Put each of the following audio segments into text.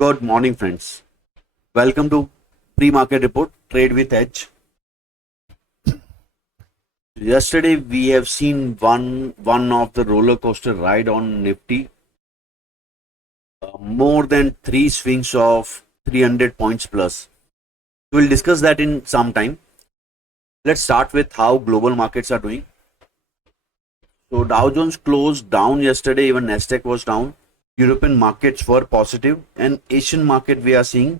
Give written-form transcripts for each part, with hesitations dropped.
Good morning, friends. Welcome to pre-market report Trade with Edge. Yesterday, we have seen one of the roller coaster ride on Nifty. More than three swings of 300 points plus. We'll discuss that in some time. Let's start with how global markets are doing. So Dow Jones closed down yesterday. Even Nasdaq was down. European markets were positive, and Asian market we are seeing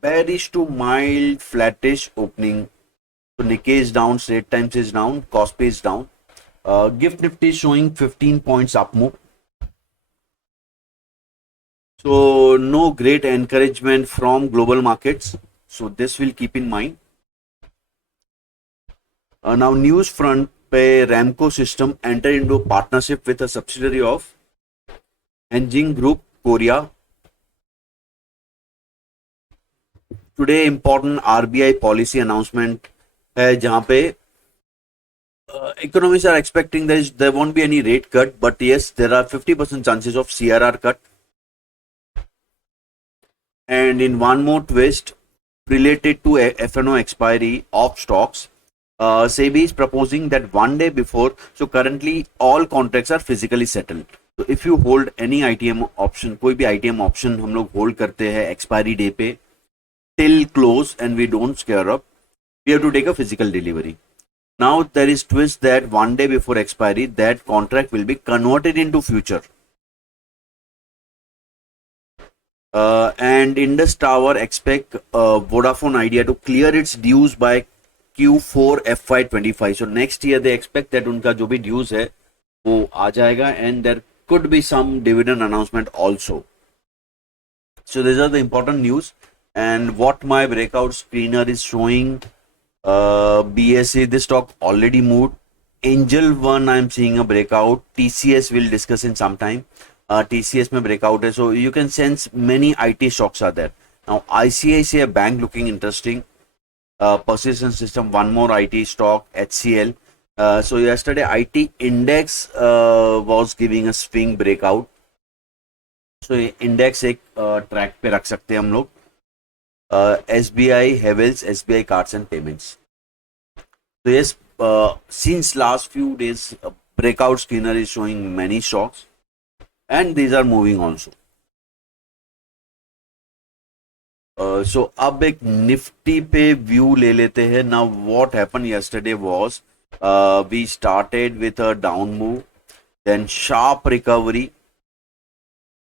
bearish to mild flattish opening. So Nikkei is down, Straits Times is down, Kospi is down. Gift Nifty is showing 15 points up move. So no great encouragement from global markets. So this will keep in mind. Now news front पे Ramco System enter into a partnership with a subsidiary of Enjing Group Korea. Today important RBI policy announcement है जहाँ पे economists are expecting there won't be any rate cut, but yes, there are 50% chances of CRR cut. And in one more twist related to F&O expiry of stocks, SEBI is proposing that one day before, so currently all contracts are physically settled. So if you hold any ITM option, कोई भी ITM option हम लोग hold करते हैं expiry day पे till close and we don't scare up, we have to take a physical delivery. Now there is twist that one day before expiry, that contract will be converted into future. And Indus Tower expect Vodafone Idea to clear its dues by Q4 FY25. So next year they expect that उनका जो भी dues है वो आ जाएगा, and there could be some dividend announcement also. So these are the important news. And what my breakout screener is showing, BSE, this stock already moved. Angel One, I'm seeing a breakout. TCS will discuss in some time. TCS में breakout है, so you can sense many IT stocks are there. Now ICICI Bank looking interesting. Persistent System, one more IT stock, HCL. So yesterday IT index was giving a swing breakout. So index एक track पे रख सकते हैं हम लोग. SBI, Havells, SBI Cards and Payments. So yes, since last few days, breakout screener is showing many stocks, and these are moving also. So अब एक निफ्टी पे व्यू ले लेते हैं. Now what happened yesterday was we started with a down move, then sharp recovery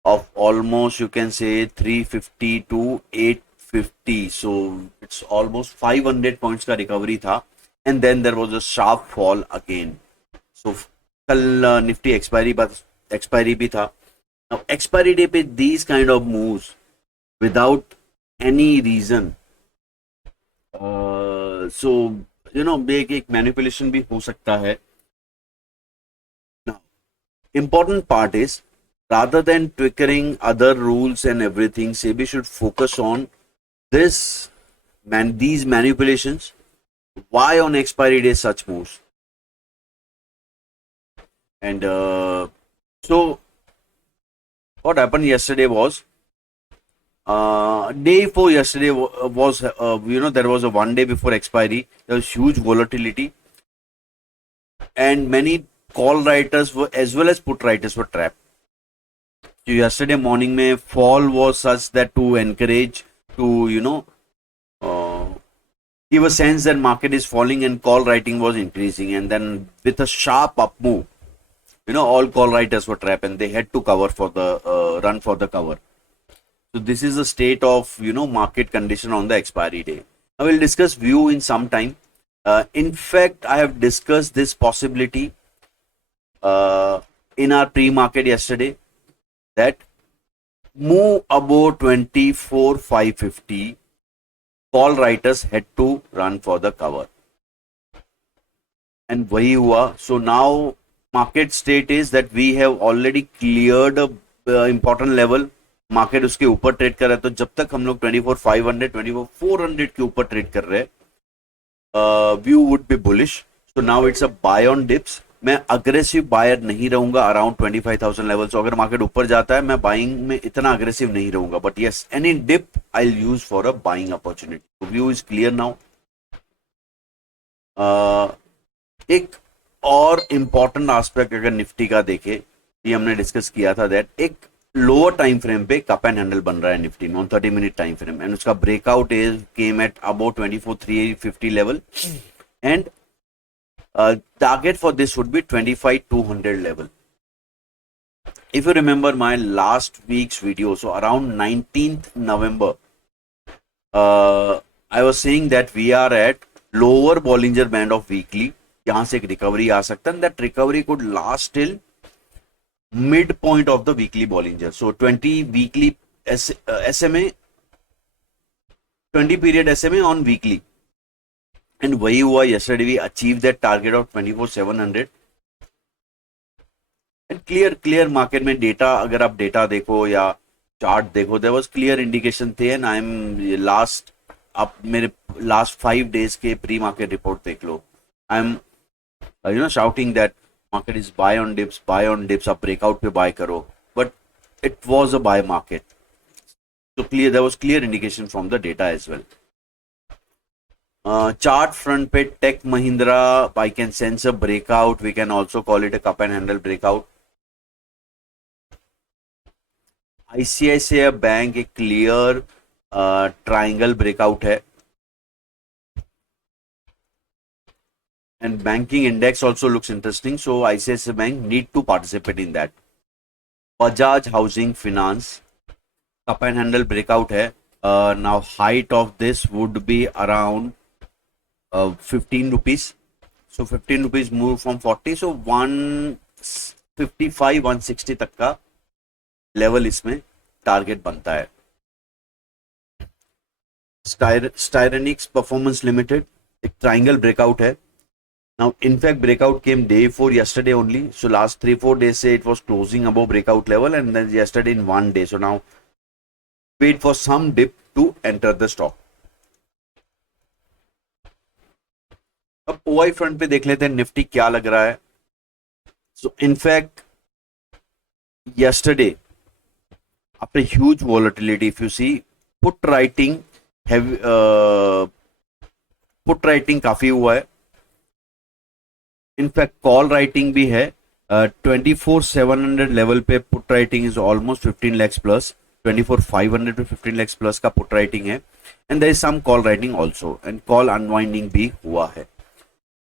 of almost, you can say, 350 to 850. So it's almost 500 points का recovery था, and then there was a sharp fall again. So कल Nifty expiry भी था. Now expiry day पे these kind of moves without any reason, so you know, एक manipulation भी हो सकता है. Now important part is, rather than triggering other rules and everything, SEBI should focus on these manipulations. Why on expiry day such moves? And so what happened yesterday was, day 4 yesterday was there was a one day before expiry, there was huge volatility, and many call writers were, as well as put writers were trapped. So yesterday morning mein fall was such that to encourage, to give a sense that market is falling, and call writing was increasing, and then with a sharp up move, all call writers were trapped and they had to cover for the run for the cover. So this is the state of market condition on the expiry day. I will discuss view in some time. In fact, I have discussed this possibility in our pre-market yesterday, that move above 24,550, call writers had to run for the cover, and वही हुआ. So now market state is that we have already cleared a important level. Market उसके ऊपर ट्रेड कर रहा है, तो जब तक हम लोग 24,500 24,400 के ऊपर ट्रेड कर रहे हैं, view would be bullish. So now it's a buy on dips. मैं अग्रेसिव बायर नहीं रहूंगा अराउंड 25,000 लेवल। सो अगर मार्केट ऊपर जाता है मैं बाइंग में इतना अग्रेसिव नहीं रहूंगा, but yes any dip I will use for a buying opportunity. View is clear now. एक और इंपॉर्टेंट एस्पेक्ट अगर निफ्टी का देखे, ये हमने डिस्कस किया था, दैट एक लोअर टाइम फ्रेम पे कप एंड हैंडल बन रहा है निफ्टी में on 30 minute time frame, and उसका breakout is came at about 24,350 level, and target for this would be 25,200 level. If you remember my last week's video, so around 19th November, I was saying that we are at lower Bollinger Band of weekly. यहाँ से एक रिकवरी आ सकता है, and that recovery could last till midpoint of the weekly Bollinger. So 20 weekly SMA, 20 period SMA on weekly. And वही हुआ, yesterday we achieved that target of 24,700. And clear market में data, अगर आप डेटा देखो या चार्ट देखो, there was clear indication थे, and I am last, आप मेरे लास्ट 5 days के प्री मार्केट रिपोर्ट देख लो, I am shouting that market is buy on dips, आप ब्रेकआउट पे बाय करो, but it was a buy market. So there was clear indication from the data as well. Chart front पे Tech Mahindra, I can sense a breakout. We can also call it a cup and handle breakout. ICICI Bank एक clear triangle breakout है, and banking index also looks interesting. So ICICI Bank need to participate in that. Bajaj Housing Finance cup and handle breakout है. Now height of this would be around 15 rupees. So 15 rupees move from 40. So 155 160 तक का लेवल इसमें टारगेट बनता है. Styrenix Performance Limited एक triangle breakout है. Now in fact breakout came day 4 yesterday only. So last 3-4 days से it was closing above breakout level, and then yesterday in 1 day. So now wait for some dip to enter the stock. अब OI front पे देख लेते हैं निफ्टी क्या लग रहा है. So in fact yesterday after huge volatility, if you see put writing काफी हुआ है. इनफैक्ट कॉल राइटिंग भी है. 24,700 लेवल पे put writing is almost 15 lakhs plus. 24,500 पे 15 lakhs प्लस का पुट राइटिंग है, and there is some call writing also, and call unwinding भी हुआ है.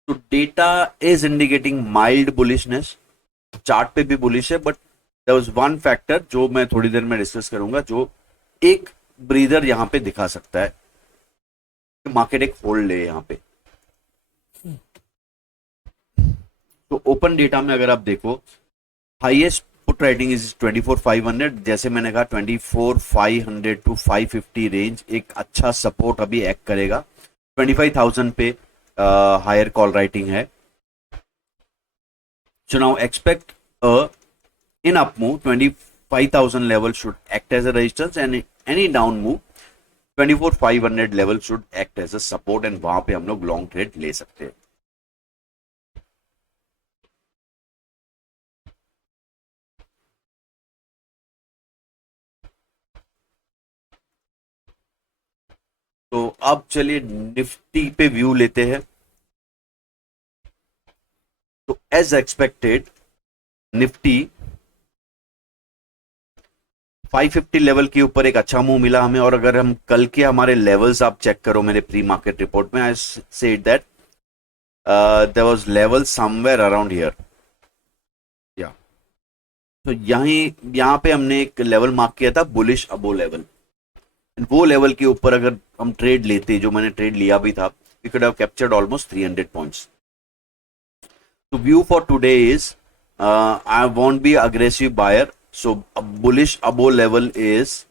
तो data is indicating mild bullishness. Chart पे भी बुलिश है, but there was one factor जो मैं थोड़ी देर में डिस्कस करूंगा, जो एक ब्रीदर यहां पे दिखा सकता है कि मार्केट एक होल्ड ले यहां पे. तो ओपन डेटा में अगर आप देखो, हाईएस्ट पुट राइटिंग इज 24,500. जैसे मैंने कहा 24,500 to 550 रेंज एक अच्छा सपोर्ट अभी एक्ट करेगा. 25,000 पे हायर कॉल राइटिंग है. So now expect in up move 25,000 level should act as a resistance, and any down move 24,500 level should act as a support, and वहां पे हम लोग लॉन्ग ट्रेड ले सकते हैं. तो अब चलिए निफ्टी पे व्यू लेते हैं. तो एज एक्सपेक्टेड निफ्टी 550 लेवल के ऊपर एक अच्छा मूव मिला हमें, और अगर हम कल के हमारे लेवल्स आप चेक करो मेरे प्री मार्केट रिपोर्ट में, I said that there was level somewhere around here. या तो यहां पे हमने एक लेवल मार्क किया था, बुलिश अबो लेवल. वो लेवल के ऊपर अगर हम ट्रेड लेते, जो मैंने ट्रेड लिया भी था, we could have captured almost 300 points. तो view for today is I won't be aggressive buyer. So bullish above level is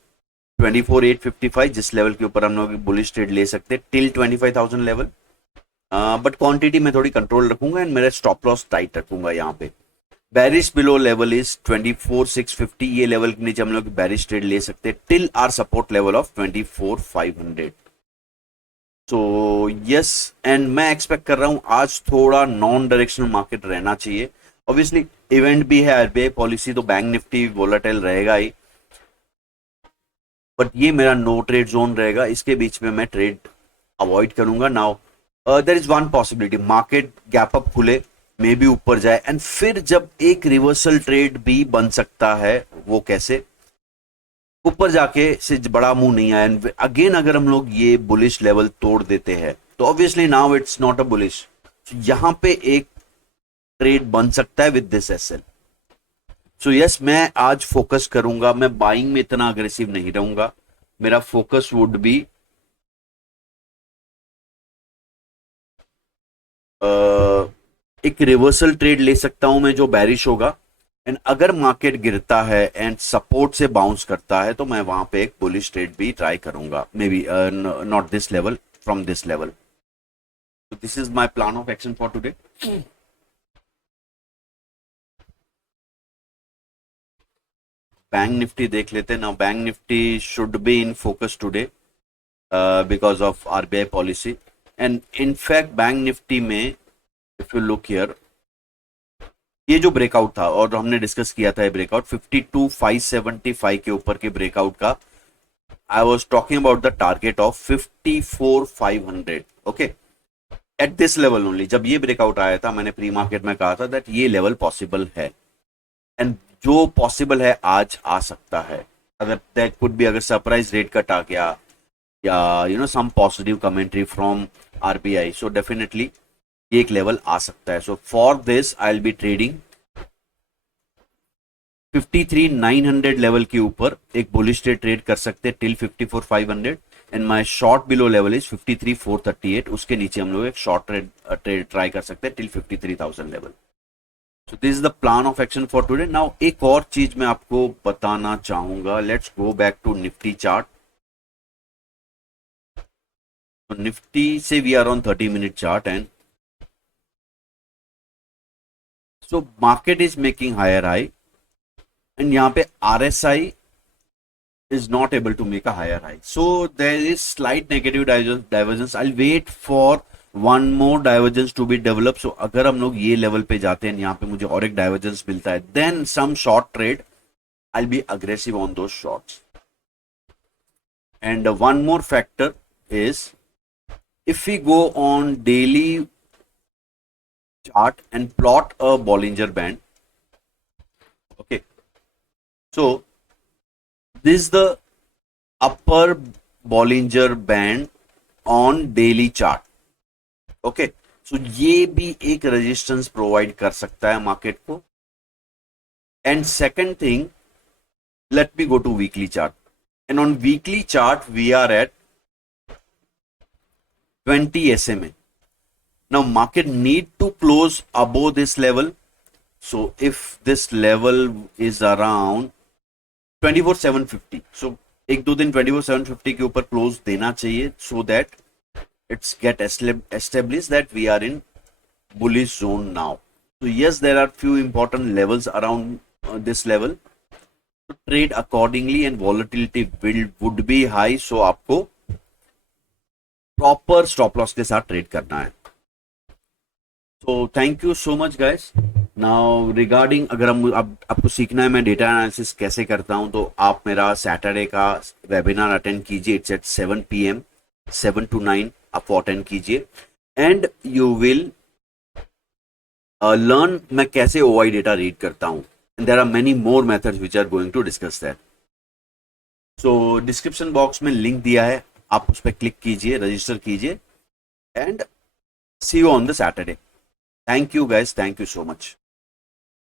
24,855, जिस लेवल के ऊपर हम लोग बुलिश ट्रेड ले सकते हैं टिल 25,000 लेवल. बट क्वांटिटी में थोड़ी कंट्रोल रखूंगा, एंड मेरा स्टॉप लॉस टाइट रखूंगा. यहाँ पे बैरिश बिलो लेवल इज 24,650. ये लेवल के नीचे हम लोग बैरिश ट्रेड ले सकते हैं till our support level of 24,500. So yes, and मैं एक्सपेक्ट कर रहा हूं आज थोड़ा नॉन डायरेक्शनल मार्केट रहना चाहिए. ऑब्वियसली इवेंट भी है, आरबीआई पॉलिसी, तो बैंक निफ्टी वोलेटाइल रहेगा ही, बट ये मेरा नो ट्रेड जोन रहेगा, इसके बीच में मैं ट्रेड अवॉइड करूंगा। Now there is one possibility, market gap up खुले, मे बी ऊपर जाए, एंड फिर जब एक रिवर्सल ट्रेड भी बन सकता है, वो कैसे, ऊपर जाके से बड़ा मुंह नहीं आया, एंड अगेन अगर हम लोग ये बुलिश लेवल तोड़ देते हैं तो obviously now it's not a bullish, यहां पे एक ट्रेड बन सकता है with this SL. So yes, मैं आज फोकस करूंगा, मैं बाइंग में इतना अग्रेसिव नहीं रहूंगा, मेरा फोकस वुड बी एक रिवर्सल ट्रेड ले सकता हूं मैं जो बैरिश होगा, एंड अगर मार्केट गिरता है एंड सपोर्ट से बाउंस करता है तो मैं वहां पे एक बुलिश ट्रेड भी ट्राई करूंगा, may be not this level, from this level. So this is my plan of action for today. Bank Nifty देख लेते हैं ना, bank Nifty should be in focus today because of RBI policy, and in fact bank Nifty में if you look here, ये जो ब्रेकआउट था और हमने डिस्कस किया था, ये ब्रेकआउट 52,575 के ऊपर के ब्रेकआउट का, I was talking about the target of 54,500, okay, at this level only. जब ये ब्रेकआउट आया था मैंने प्री मार्केट में कहा था दैट ये लेवल पॉसिबल है, एंड जो पॉसिबल है आज आ सकता है, अगर दैट कुड बी, अगर सरप्राइज रेट कट आ गया या you know some positive commentary from RBI, so definitely ये एक लेवल आ सकता है। So for this I will be trading 53,900 level के ऊपर एक बुलिश ट्रेड कर सकते हैं till 54,500, and my short below level is 53,438, उसके नीचे हम लोग एक शॉर्ट ट्रेड ट्राई कर सकते हैं till 53,000 level. So this is the plan of action for today. Now एक और चीज मैं आपको बताना चाहूंगा, let's go back to Nifty chart. Nifty से we are on 30-minute chart, and so market is making higher high, and यहाँ पे RSI is not able to make a higher high, so there is slight negative divergence. I'll wait for one more divergence to be developed. So अगर हम लोग ये लेवल पे जाते हैं, यहाँ पे मुझे और एक डाइवर्जेंस मिलता है, then some short trade I'll be aggressive on those shorts. And one more factor is if we go on daily chart and plot a Bollinger Band, okay, so this is the upper Bollinger Band on daily chart, okay, so ये भी एक resistance provide कर सकता है market को। And second thing, let me go to weekly chart, and on weekly chart we are at 20 SMA. Now market need to close above this level, so if this level is around 24,750, so एक दो दिन 24,750 के ऊपर क्लोज देना चाहिए, so that it's get established that we are in bullish zone now. So yes, there are few important levels around this level, so trade accordingly, and volatility would be high, so आपको proper stop loss के साथ ट्रेड करना है। तो thank you so much guys. Now regarding, अगर हम आपको सीखना है मैं डेटा एनालिसिस कैसे करता हूं, तो आप मेरा सैटरडे का वेबिनार अटेंड कीजिए, इट्स एट 7 PM, 7 to 9 आप अटेंड कीजिए, एंड यू विल लर्न मैं कैसे OI डेटा रीड करता हूं, and there are many more methods which are going to discuss that. So description box में लिंक दिया है, आप उस पर क्लिक कीजिए, रजिस्टर कीजिए, and see you on the Saturday. Thank you guys, thank you so much.